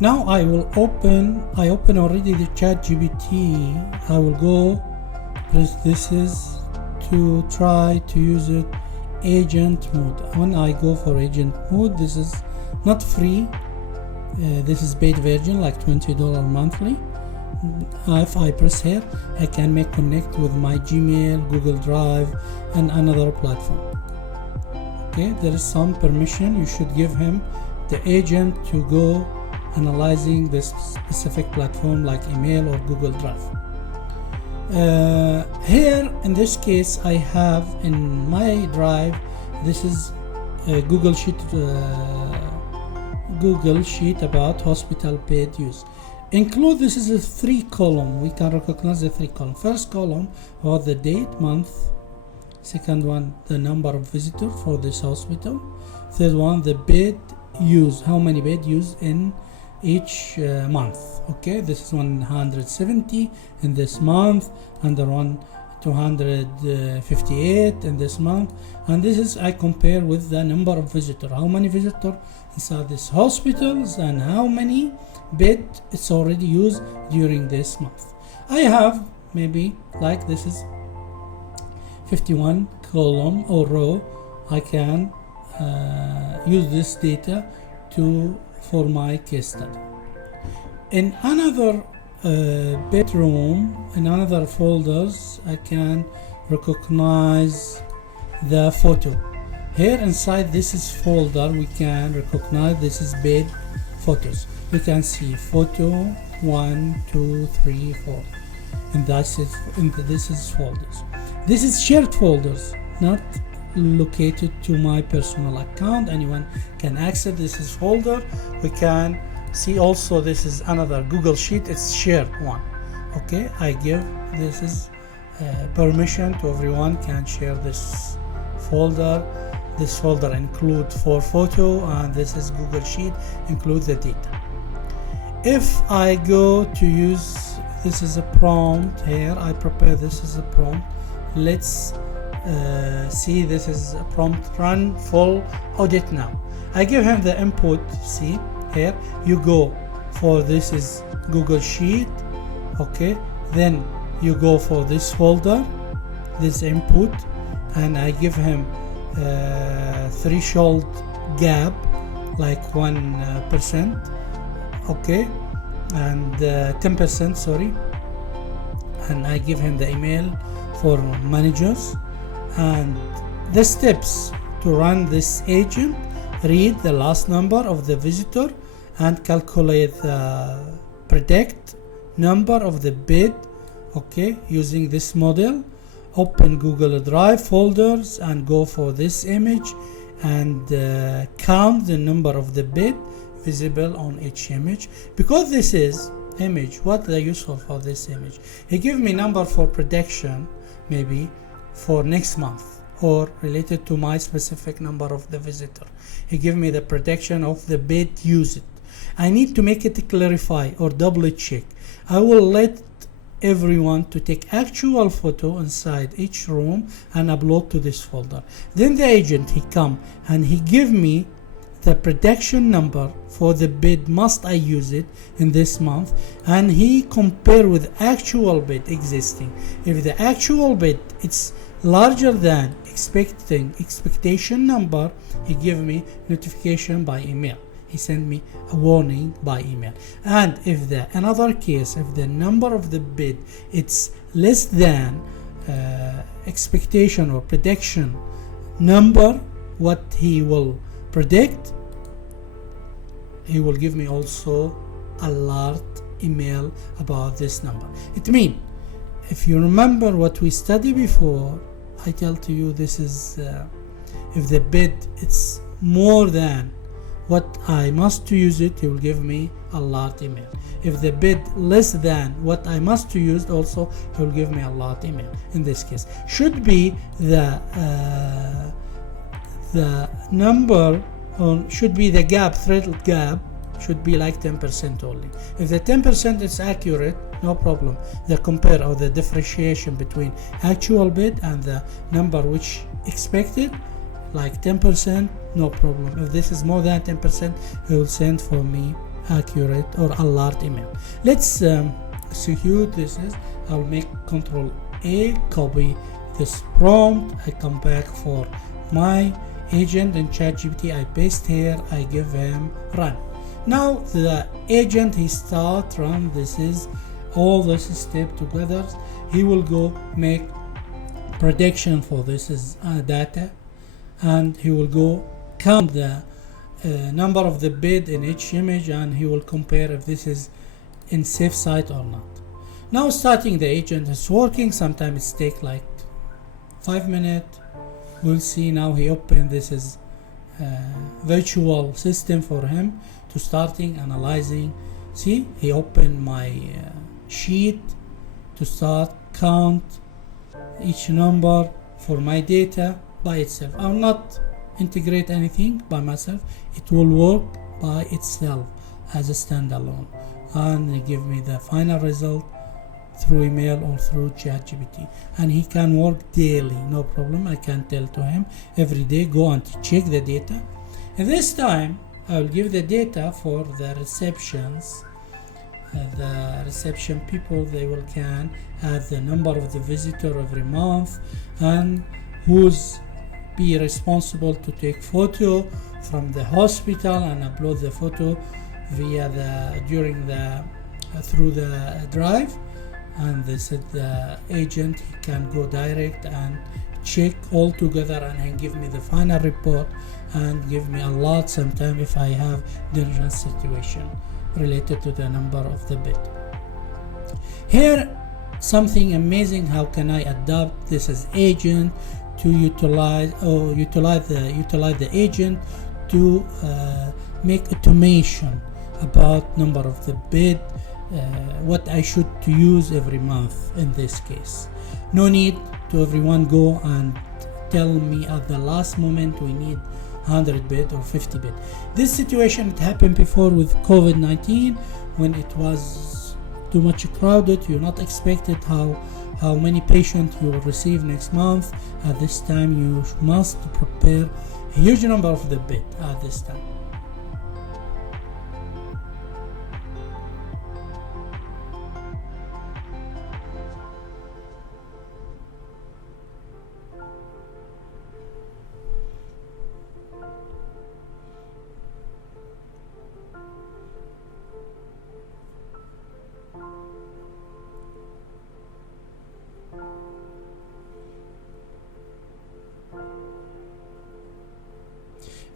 Now I open already the ChatGPT. I will go press this is to try to use it agent mode. When I go for agent mode, this is not free. This is paid version like $20 monthly. If I press here, I can make connect with my Gmail, Google Drive, and another platform. Okay, there is some permission you should give him, the agent, to go analyzing this specific platform like email or Google Drive. Here in this case, I have in my drive, this is a Google Sheet about hospital bed use. Include, this is a 3 column. We can recognize the 3 column. First column about the date, month. Second one, the number of visitors for this hospital. Third one, the bed use, how many bed used in each month. Okay, this is 170 in this month, under 258 in this month, and this is I compare with the number of visitors, how many visitors inside this hospitals and how many bed it's already used during this month. I have maybe like this is 51 column or row. I can use this data for my case study. In another bedroom, in another folders, I can recognize the photo. Here inside this is folder, we can recognize this is bed photos. We can see photo 1, 2, 3, 4, and this is folders. This is shared folders, not located to my personal account. Anyone can access this is folder. We can see also this is another Google Sheet, it's shared one. Okay, I give this is permission to everyone can share this folder. This folder include 4 photo, and this is Google Sheet, include the data. If I go to use, this is a prompt here, I prepare this as a prompt. Let's see, this is a prompt, run full audit now. I give him the input. See here, you go for this is Google Sheet, okay, then you go for this folder, this input, and I give him threshold gap like 1%, okay, and 10%, sorry, and I give him the email for managers and the steps to run this agent. Read the last number of the visitor and calculate the predict number of the bid, okay, using this model. Open Google Drive folders and go for this image and count the number of the bid visible on each image. Because this is image, what the useful for this image? He give me number for prediction, maybe for next month or related to my specific number of the visitor. He give me the prediction of the bid used. I need to make it clarify or double check. I will let everyone to take actual photo inside each room and upload to this folder. Then the agent, he come and he give me the prediction number for the bid, must I use it in this month, and he compare with actual bid existing. If the actual bid it's larger than expectation number, he give me notification by email. He sent me a warning by email. And if the another case, if the number of the bid it's less than expectation or prediction number, what he will predict, he will give me also alert email about this number. It means, if you remember what we studied before, I tell to you this is if the bid it's more than what I must to use it, he will give me alert email. If the bid less than what I must to use, also he will give me alert email. In this case, should be the number, or should be the gap, threshold gap should be like 10% only. If the 10% is accurate, no problem. The compare or the differentiation between actual bid and the number which expected, like 10%, no problem. If this is more than 10%, he will send for me accurate or alert email. Let's execute this. I'll make Control A, copy this prompt. I come back for my agent in ChatGPT. I paste here. I give him run. Now the agent he start run. This is all this step together. He will go make prediction for this is data, and he will go count the number of the bid in each image, and he will compare if this is in safe site or not. Now starting the agent is working. Sometimes it take like 5 minutes. We'll see now he opened. This is virtual system for him to starting analyzing. See, he opened my sheet to start count each number for my data by itself. I'll not integrate anything by myself. It will work by itself as a standalone, and they give me the final result through email or through ChatGPT. And he can work daily, no problem. I can tell to him every day go and check the data. And this time I will give the data for the receptions. The reception people, they will can add the number of the visitor every month and who's be responsible to take photo from the hospital and upload the photo via the through the drive. And this is the agent, he can go direct and check all together and give me the final report and give me a lot sometime if I have dangerous situation related to the number of the bid. Here something amazing, how can I adapt this as agent to utilize the agent to make automation about number of the bid what I should to use every month in this case. No need to everyone go and tell me at the last moment we need 100 bed or 50 bed. This situation it happened before with COVID-19 when it was too much crowded. You're not expected how many patients you will receive next month. At this time you must prepare a huge number of the bed at this time.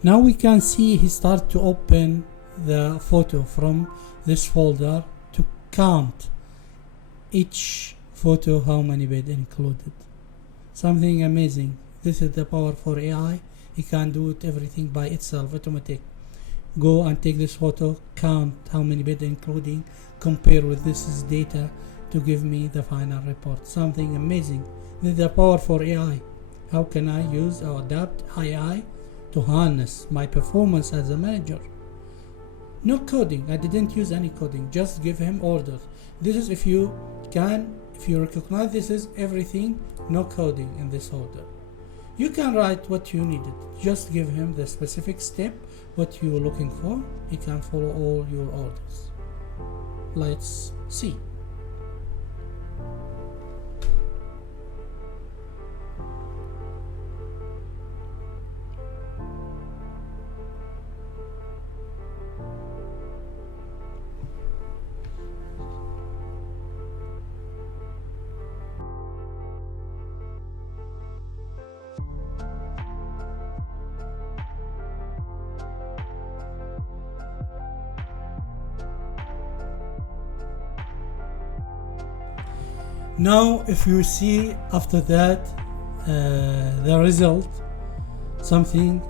Now we can see he start to open the photo from this folder to count each photo how many bed included. Something amazing. This is the power for AI. It can do it everything by itself, automatic. Go and take this photo, count how many bed including, compare with this is data to give me the final report. Something amazing. This is the power for AI. How can I use or adapt AI to harness my performance as a manager? No coding. I didn't use any coding. Just give him orders. This is if you recognize this is everything, no coding in this order. You can write what you needed. Just give him the specific step, what you are looking for. He can follow all your orders. Let's see. Now if you see after that the result, something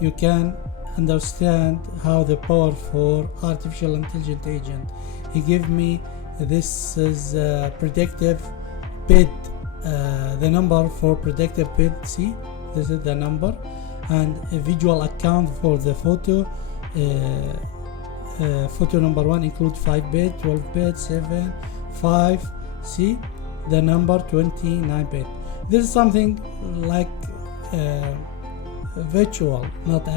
you can understand how the power for artificial intelligent agent. He gave me this is predictive bid, the number for predictive bid. See, this is the number, and a visual account for the photo. Photo number 1 include 5 bed, 12 bed, 7, 5. See the number 29 bed. This is something like virtual, not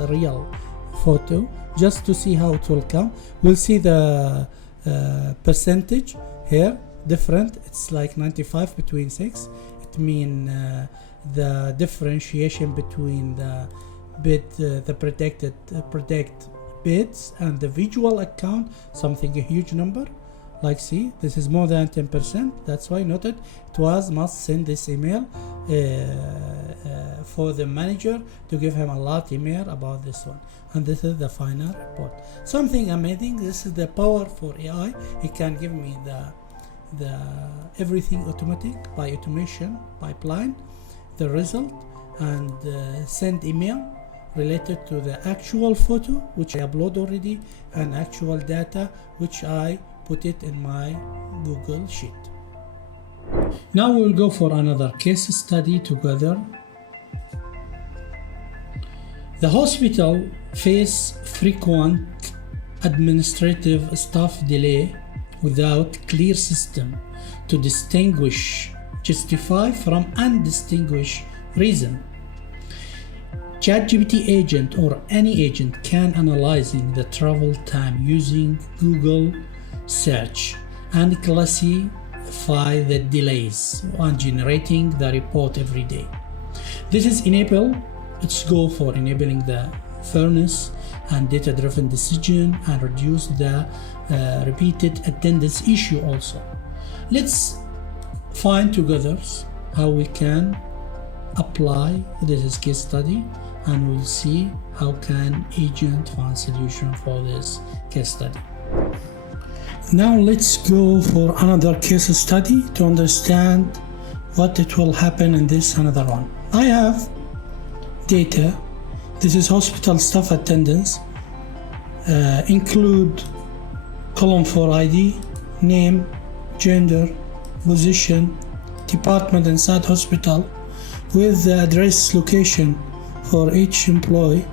a real photo, just to see how it will come. We'll see the percentage here different. It's like 95 between 6. It means the differentiation between the bid, the predict bids and the visual account, something a huge number. Like see, this is more than 10%. That's why noted it was must send this email for the manager to give him a lot email about this one. And this is the final report. Something amazing. This is the power for AI. It can give me the everything automatic by automation pipeline, the result, and send email related to the actual photo which I upload already and actual data which I put it in my Google Sheet. Now we'll go for another case study together. The hospital face frequent administrative staff delay without clear system to distinguish, justify from undistinguished reason. ChatGPT agent or any agent can analyzing the travel time using Google search and classify the delays and generating the report every day. This is its goal for enabling the fairness and data-driven decision and reduce the repeated attendance issue also. Let's find together how we can apply this case study, and we'll see how can agent find solution for this case study. Now let's go for another case study to understand what it will happen in this another one. I have data. This is hospital staff attendance, include column for ID, name, gender, position, department inside hospital, with the address location for each employee,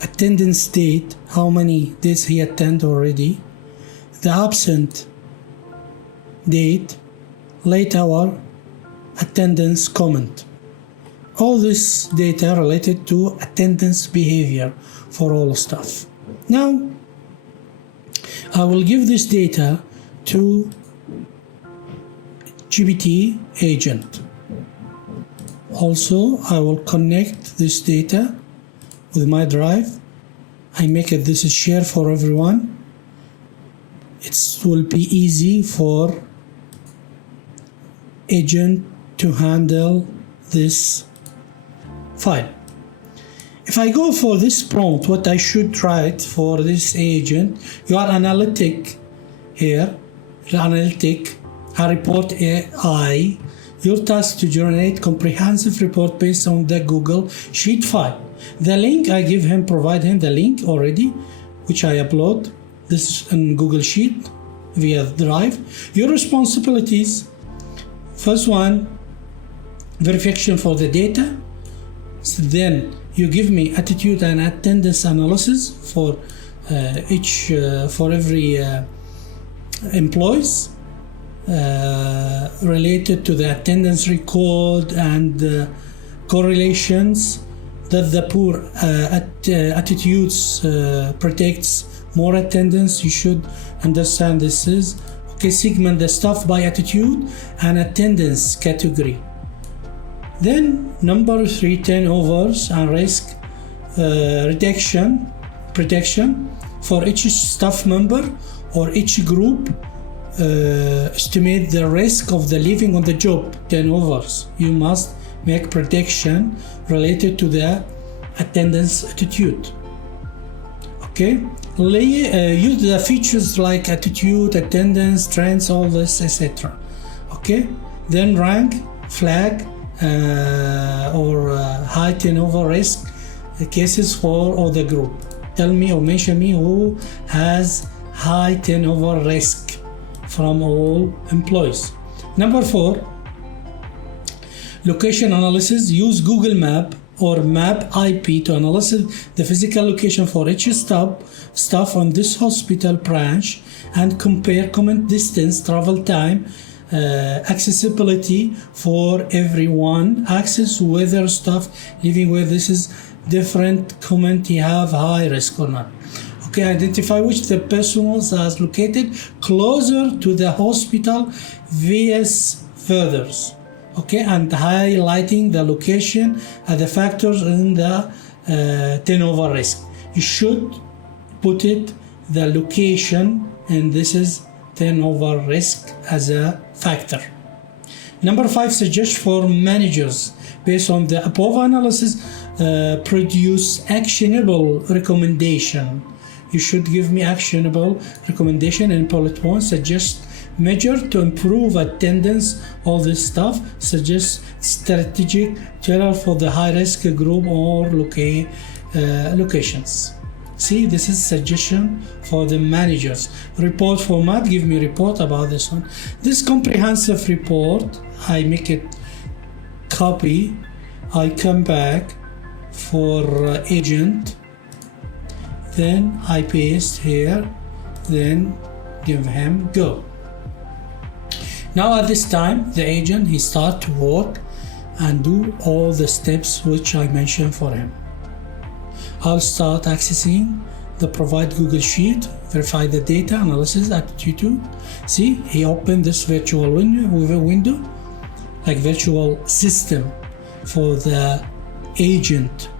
attendance date, how many days he attended already, the absent date, late hour, attendance comment. All this data related to attendance behavior for all staff. Now, I will give this data to GPT agent. Also, I will connect this data with my drive. I make it this is share for everyone. It will be easy for agent to handle this file. If I go for this prompt, what I should write for this agent, you are analytic here, analytic, a report AI, your task to generate comprehensive report based on the Google Sheet file. The link I give him, provide him the link already, which I upload. This is in Google Sheet via Drive. Your responsibilities, first one, verification for the data. So then you give me attitude and attendance analysis for every employees related to the attendance record and correlations that the poor attitudes predicts more attendance. You should understand this is okay. Segment the staff by attitude and attendance category. Then number 3, turnovers and risk reduction protection for each staff member or each group. Estimate the risk of the leaving on the job, turnovers. You must make prediction related to the attendance attitude. Okay, use the features like attitude, attendance, trends, all this, etc. Okay, then rank, flag, or high turnover risk cases for all the group. Tell me or mention me who has high turnover risk from all employees. Number 4, location analysis. Use Google Map or Map IP to analyze the physical location for each staff on this hospital branch and compare common distance, travel time, accessibility for everyone, access, whether staff living where this is different comment you have high risk or not. Okay, identify which the person is located closer to the hospital vs furthers. Okay, and highlighting the location and the factors in the turnover risk. You should put it the location, and this is turnover risk as a factor. Number 5, suggest for managers based on the above analysis, produce actionable recommendation. You should give me actionable recommendation in bullet 1. Suggest measure to improve attendance, all this stuff. Suggest strategic channel for the high risk group or locations. See, this is suggestion for the managers. Report format, give me report about this one. This comprehensive report, I make it copy. I come back for agent. Then I paste here, then give him go. Now at this time, the agent, he start to work and do all the steps which I mentioned for him. I'll start accessing the provide Google Sheet, verify the data, analysis, attitude. See, he opened this virtual window, like virtual system for the agent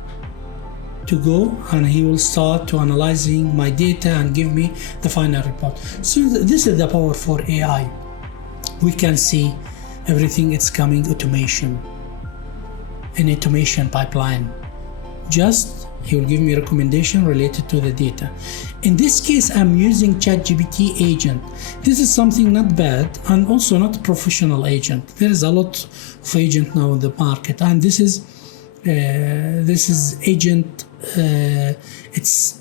to go, and he will start to analyzing my data and give me the final report. So this is the power for AI. We can see everything, it's coming automation, an automation pipeline. Just he will give me a recommendation related to the data. In this case, I'm using ChatGPT agent. This is something not bad and also not a professional agent. There is a lot of agent now in the market, and this is agent. It's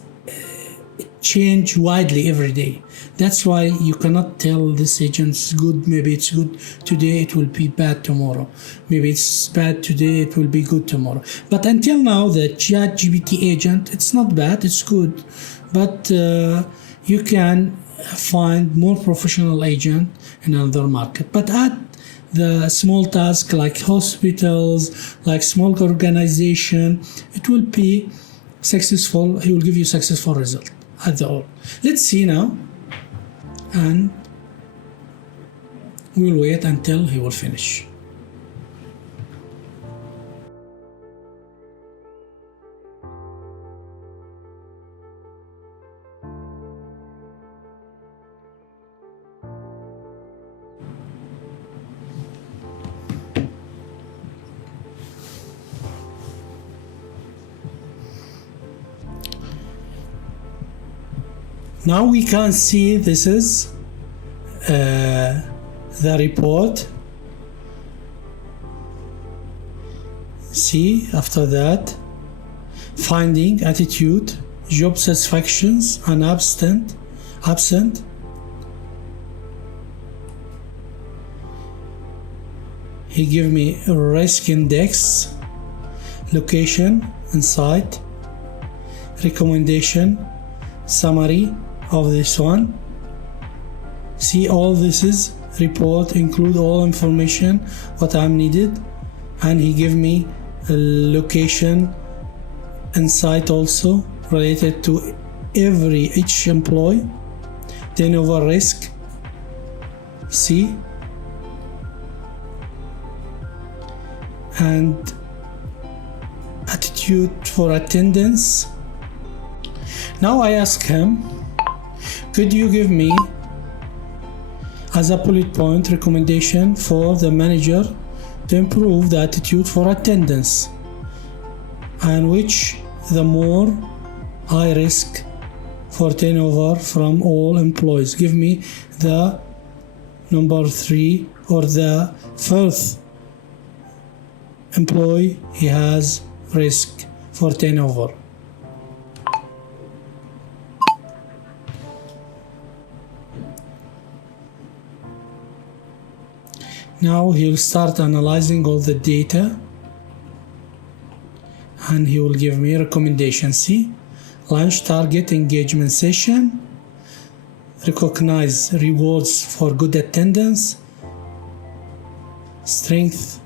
change widely every day. That's why you cannot tell this agent is good, maybe it's good today, it will be bad tomorrow. Maybe it's bad today, it will be good tomorrow. But until now, the ChatGPT agent, it's not bad, it's good. But you can find more professional agent in another market. But at the small task like hospitals, like small organization, it will be successful. He will give you successful result at the all. Let's see now, and we'll wait until he will finish. Now we can see this is the report. See, after that, finding, attitude, job satisfactions, and absent. He give me a risk index, location, insight, recommendation, summary of this one. See, all this is report, include all information what I'm needed, and he give me a location, insight also related to each employee, turnover risk. See, and attitude for attendance. Now I ask him, could you give me as a bullet point recommendation for the manager to improve the attitude for attendance, and which the more high risk for turnover from all employees? Give me the number 3 or the first employee he has risk for turnover. Now he'll start analyzing all the data, and he will give me recommendation. See, lunch target engagement session, recognize rewards for good attendance, strength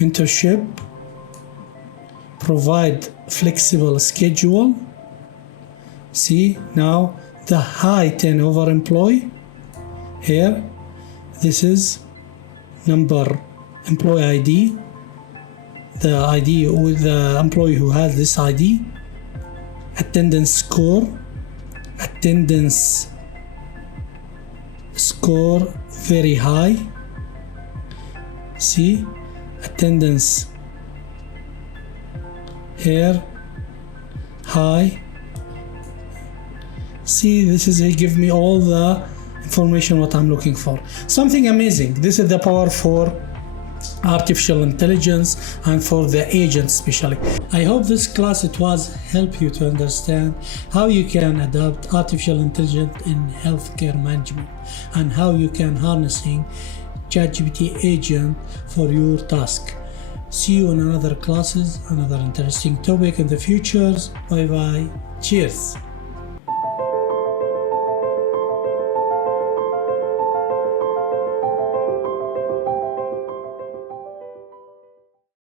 mentorship, provide flexible schedule. See, now the high turnover employee here, this is number employee ID, the ID with the employee who has this ID, attendance score very high. See, attendance here high. See, this is, he give me all the information what I'm looking for. Something amazing. This is the power for artificial intelligence and for the agents especially. I hope this class it was help you to understand how you can adapt artificial intelligence in healthcare management and how you can harnessing ChatGPT agent for your task. See you in another classes, another interesting topic in the futures. Bye bye. Cheers.